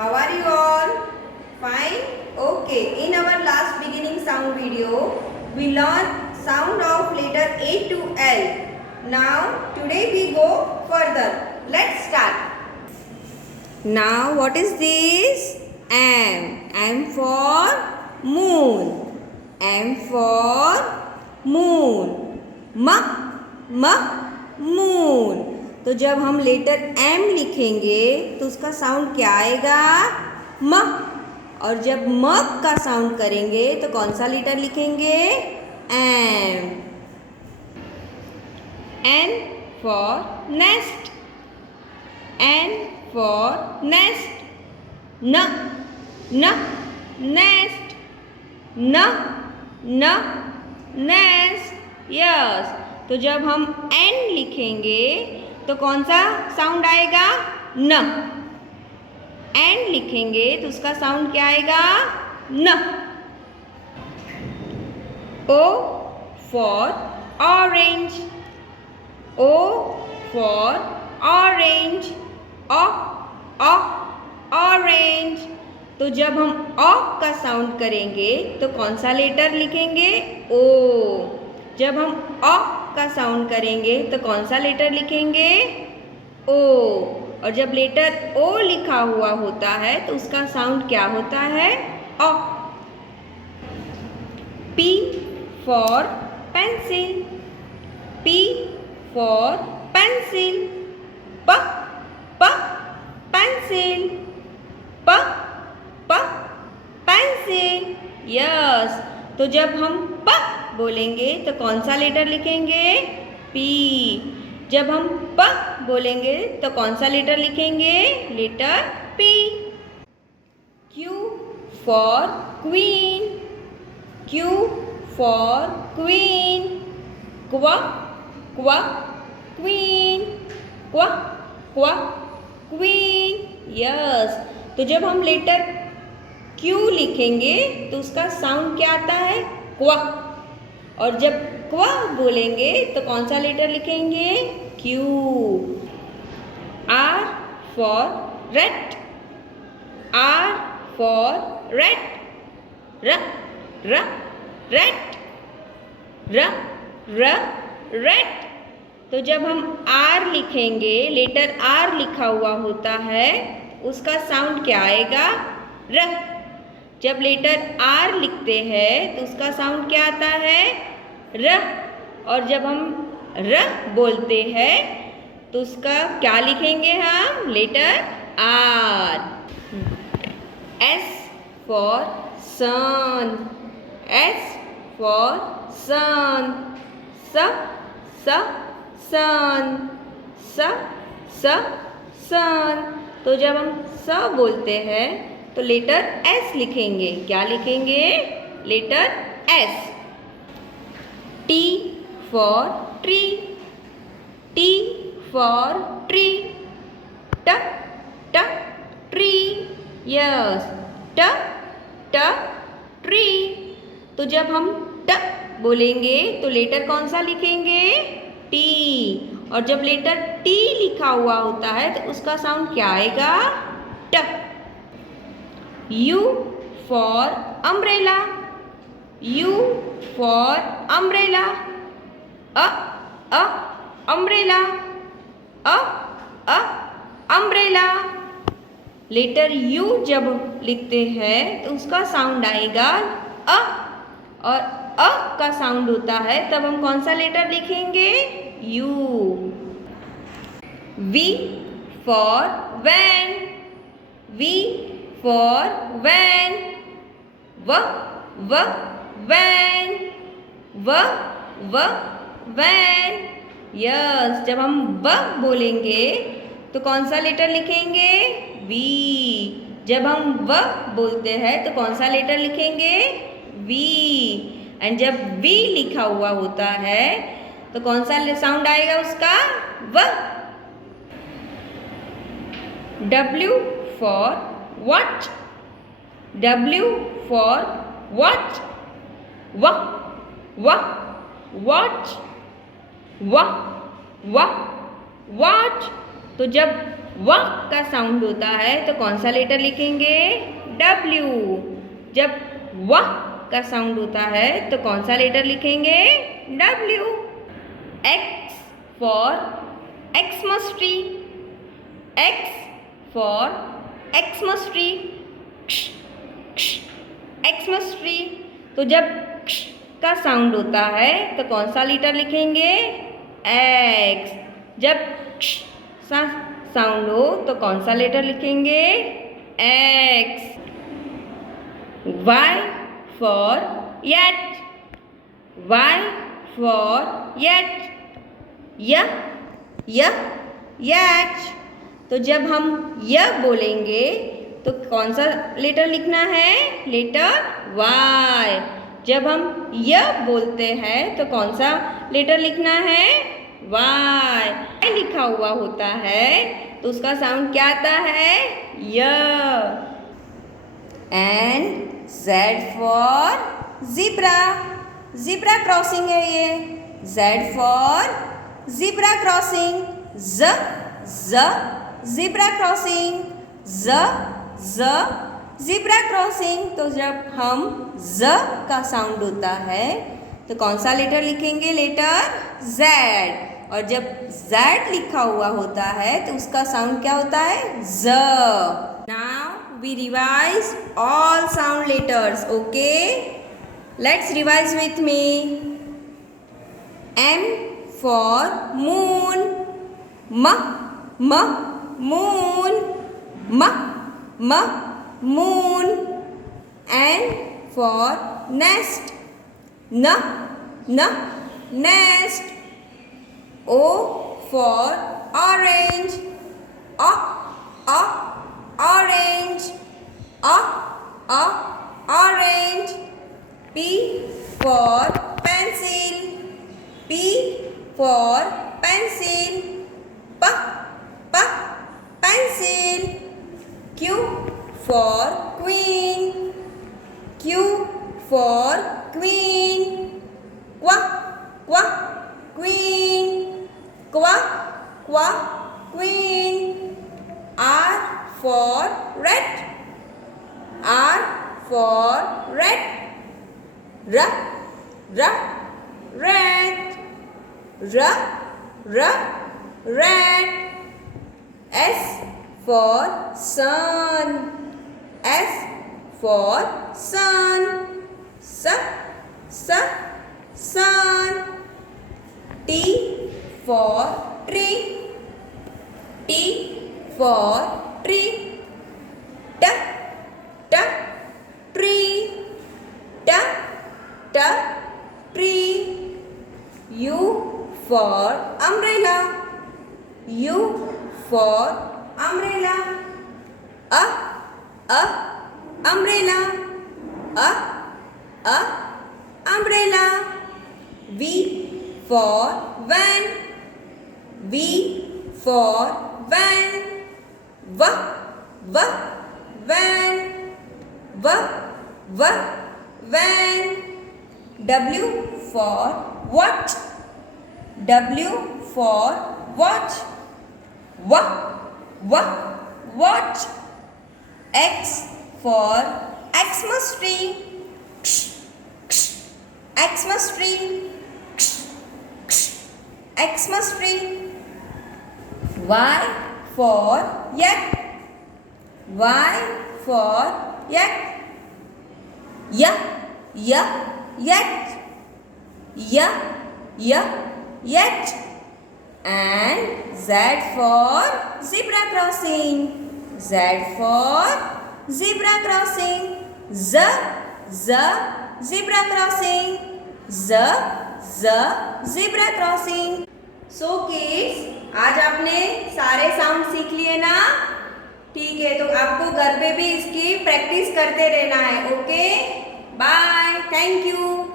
How are you all? Fine? Okay. In our last beginning sound video, we learned sound of letter A to L. Now, today we go further. Let's start. Now, what is this? M. M for moon. M for moon. Moon. तो जब हम letter M लिखेंगे तो उसका sound क्या आएगा? म। और जब म का साउंड करेंगे तो कौन सा लेटर लिखेंगे? M. N for nest. N for nest. Nest. Nest. Yes. तो जब हम N लिखेंगे तो कौन सा साउंड आएगा? न। N लिखेंगे तो उसका साउंड क्या आएगा? न। O for orange. O for orange. Orange. तो जब हम O का साउंड करेंगे तो कौन सा लेटर लिखेंगे? O. जब हम O का साउंड करेंगे तो कौन सा लेटर लिखेंगे? O. और जब लेटर O लिखा हुआ होता है तो उसका साउंड क्या होता है? O. P for pencil. P for pencil. Pencil. Pencil. Yes. तो जब हम प बोलेंगे तो कौन सा लेटर लिखेंगे? P. जब हम प बोलेंगे तो कौन सा लेटर लिखेंगे? Letter P. Q for queen. Q for queen. Queen. Queen. Yes. तो जब हम लेटर Q लिखेंगे तो उसका साउंड क्या आता है? क्व। और जब क्व बोलेंगे तो कौन सा लेटर लिखेंगे? Q. R for rat. R for rat. Rat. तो जब हम R लिखेंगे, लेटर R लिखा हुआ होता है, उसका साउंड क्या आएगा? र। जब लेटर R लिखते हैं तो उसका साउंड क्या आता है? र। और जब हम र बोलते हैं तो उसका क्या लिखेंगे हम? Letter R. S for sun. S for sun. Sun. तो जब हम स बोलते हैं तो लेटर S लिखेंगे. क्या लिखेंगे? Letter S. T for tree. T for tree. Tree. Yes. Tree. तो जब हम ट बोलेंगे तो लेटर कौन सा लिखेंगे? T. और जब लेटर T लिखा हुआ होता है तो उसका साउंड क्या आएगा? ट. U for umbrella. U for umbrella. Umbrella. Letter U जब लिखते हैं तो उसका साउंड आएगा अ. और अ का साउंड होता है तब हम कौन सा लेटर लिखेंगे? U. V for van. V for van. Van. Yes. जब हम व बोलेंगे तो कौन सा लेटर लिखेंगे? V. जब हम व बोलते हैं तो कौन सा लेटर लिखेंगे? V. एंड जब V लिखा हुआ होता है तो कौन सा साउंड आएगा उसका? व. W for watch. W for watch. watch. तो जब व का साउंड होता है तो कौन सा लेटर लिखेंगे? W। जब व का साउंड होता है तो कौन सा लेटर लिखेंगे? W। X for Xmas tree। X for Xmas tree। Xmas tree। तो जब का साउंड होता है तो कौन सा लेटर लिखेंगे? X। जब सा साउंड हो तो कौन सा लेटर लिखेंगे? X। Y for yet। Y for yet। yet। तो जब हम बोलेंगे तो कौन सा लेटर लिखना है? Letter Y। जब हम बोलते हैं तो कौन सा लेटर लिखना है? Y लिखा हुआ होता है तो उसका साउंड क्या आता है? य। And Z for zebra। zebra crossing है ये। Z for zebra crossing. Z zebra crossing. Z zebra crossing. तो जब हम Z का साउंड होता है तो कौन सा लेटर लिखेंगे? Letter Z। और जब Z लिखा हुआ होता है तो उसका साउंड क्या होता है? Z। Now we revise all sound letters, okay? Let's revise with me. M for moon। moon। moon। N for nest। nest। O for orange। orange। orange। P for pencil। P for pencil। pencil। Q for queen। Q for queen। queen। queen। R for red। R for red। red। red। S for sun। S for sun। sun। T for tree। T for tree। tree। tree। U for umbrella। U for umbrella। umbrella। umbrella। V for van। V for van। van। van। W for watch। W for watch। watch। X for Xmas tree। Xmas tree। Xmas tree। Y for yak। Y for yak। yak। yet। And Z for zebra crossing। Z for zebra crossing। zebra crossing। zebra crossing। So kids, आज आपने सारे sound सीख लिए ना? ठीक है, तो आपको घर पे भी इसकी प्रैक्टिस करते रहना है। Okay, bye, thank you.